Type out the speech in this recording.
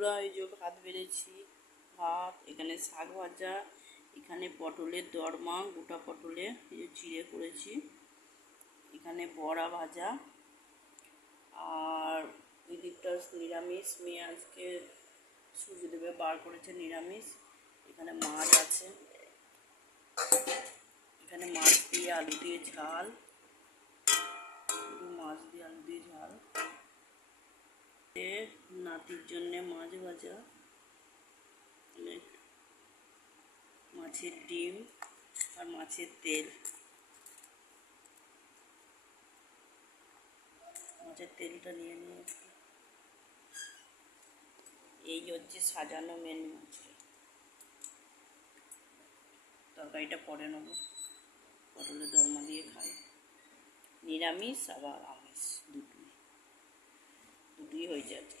বন্ধুরা, এই যে ভাত বেড়েছি, ভাত, এখানে শাক ভাজা, এখানে পটলের দরমা, গোটা পটলে এই যে চিড়ে করেছি, এখানে বড়া ভাজা, আর ওই দিকটা নিরামিষ, মেয়ে আজকে সূর্যদেবে বার করেছে নিরামিষ। এখানে মাছ আছে, এখানে মাছ দিয়ে আলু দিয়ে ঝাল, মাছ দিয়ে আলু দিয়ে ঝাল, নাতির জন্যে মাছ ভাজা, মাছের ডিম আর মাছের তেল, মাছের তেলটা নিয়ে নিয়েছি। এই হচ্ছে সাজানো মেনু আছে। তরকারিটা পরে নেবো, পটলের দরমা দিয়ে খাই, নিরামিষ আবার আমিষ দুটোই হয়ে যাচ্ছে।